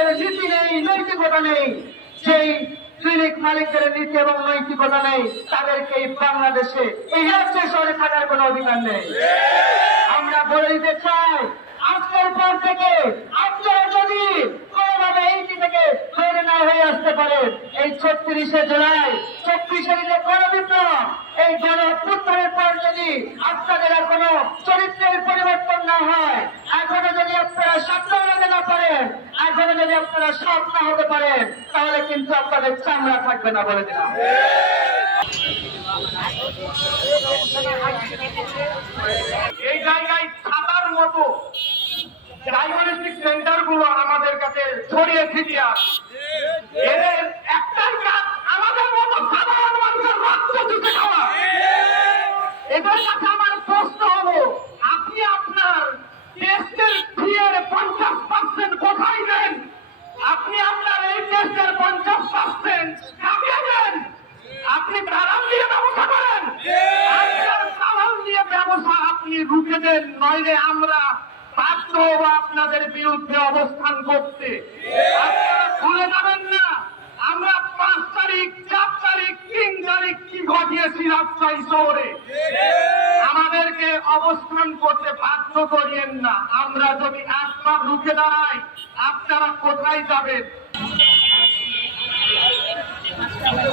ডাক্তারের নীতি নেই নৈতিকতা নেই। সেই ক্লিনিক মালিকদের নীতি এবং নৈতিকতা নেই তাদেরকে এই বাংলাদেশে এই রাজ্যের শহরে থাকার কোনো অধিকার নেই। আমরা বলে দিতে চাই, আজকের পর থেকে আপনারা যদি কোনোভাবে এইটি থেকে তৈরি না হয়ে আসতে পারেন, এই ছত্রিশে জুলাই, চব্বিশে যে গণবিপ্লব, এই গণ অভ্যুত্থানের পর যদি আপনাদের এখনও চরিত্রের পরিবর্তন না হয় এখনও যদি আপনারা সাবধান হতে না পারেন এখনও যদি আপনারা সব না হতে পারেন, তাহলে কিন্তু আপনাদের চামড়া থাকবে না বলে দিলাম। এই জায়গায় থাকার মতো ডায়াগনস্টিক আপনি দালাল দিয়ে ব্যবসা করেন। দালাল দিয়ে ব্যবসা আপনি রুখে দেন, নইলে আমরা বাধ্য হব আপনাদের বিরুদ্ধে অবস্থান করতে। আপনারা ভুলে যাবেন না, আমরা পাঁচ তারিখ, চার তারিখ, তিন তারিখ কি ঘটিয়েছি রাজশাহী শহরে। আমাদেরকে অবস্থান করতে বাধ্য করিয়েন না, আমরা যদি একবার রুখে দাঁড়াই, আপনারা কোথায় যাবেন? Thank you.